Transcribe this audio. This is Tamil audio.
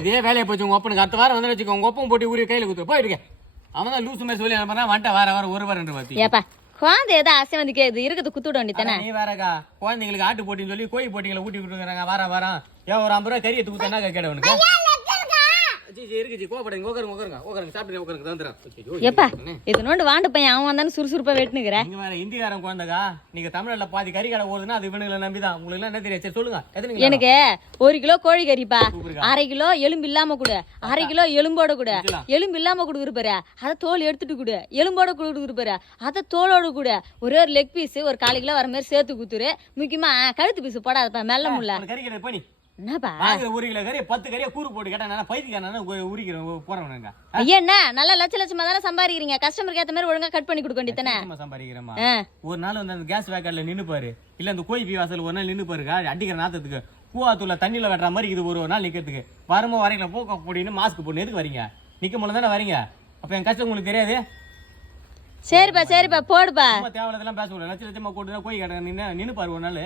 இதே வேலையை போச்சு உங்க ஒப்பனுக்கு அடுத்த வாரம் வந்து வச்சுக்கோ உங்க ஒப்பம் போட்டு ஊரி கையில குத்து போயிருக்கேன் அவன் தான் லூசு மாதிரி சொல்லி அனுப்புறா வந்துட்ட வார ஒரு வாரம் பார்த்து ஏப்பா குழந்தை ஏதோ ஆசை வந்து கேது இருக்கிறது குத்துட வேண்டியதானே நீ வேறக்கா குழந்தைங்களுக்கு ஆட்டு போட்டின்னு சொல்லி கோழி போட்டிங்களை ஊட்டி விட்டுருக்காங்க வாரம் ஏன் ஒரு 50 ரூபா கறியை தூக்கு என்ன கேட உனக்கு இருக்குச்சு கோபப்படுங்க உட்காருங்க சாப்பிட்டு உட்காருங்க தந்துடுறேன் எப்பா இது நோண்டு வாண்டு பையன் அவன் தானே சுறுசுறுப்பா வெட்டுனுக்குறேன் நீங்க வேற இந்திக்காரன் குழந்தைக்கா நீங்க தமிழ்ல பாதி கறி கடை ஓடுதுன்னா அது இவனுங்களை நம்பிதான் உங்களுக்கு என்ன தெரியாது சரி சொல்லுங்க எத்தனை எனக்கு 1 கிலோ கோழி கறிப்பா 1/2 கிலோ எலும்பு இல்லாம கூட 1/2 கிலோ எலும்போட கூட எலும்பு இல்லாம கொடுக்குறப்பாரு அதை தோல் எடுத்துட்டு கூட எலும்போட கொடுக்குறப்பாரு அதை தோலோட கூட ஒரு லெக் பீஸ் ஒரு 1/4 கிலோ வர மாதிரி சேர்த்து குத்துரு முக்கியமா கழுத்து பீஸ் போடாதப்பா மெல்ல முல்ல கறி கடை பண்ணி என்னப்பா 1 கிலோ கறி 10 கறியா கூறு போட்டு கேட்டா நான் பைத்தியக்காரனா உரிக்கிறேன் போறவனுங்க ஐயா என்ன நல்லா லட்சமா தானே சம்பாதிக்கிறீங்க கஸ்டமருக்கு ஏத்த மாதிரி ஒழுங்கா கட் பண்ணி கொடுக்க வேண்டியதானே சம்பாதிக்கிறேமா ஒரு நாள் வந்து அந்த கேஸ் வேக்கர்ல நின்னு பாரு இல்ல அந்த கோழி பீ வாசல் ஒரு நாள் நின்னு பாருங்க அடிக்கிற நாத்தத்துக்கு பூவாத்தூள்ல தண்ணியில வெட்டுற மாதிரி இது ஒரு நாள் நிக்கிறதுக்கு வரமோ வரீங்களா போக்க போடின்னு மாஸ்க் போட்டு எதுக்கு வரீங்க நிக்கும் போல தானே வரீங்க அப்ப என் கஷ்டம் உங்களுக்கு தெரியாது சரிப்பா போடுப்பா தேவையில்லாம் பேச லட்சமா கூட்டு கோழி கடை நின்னு பாரு ஒரு நாள்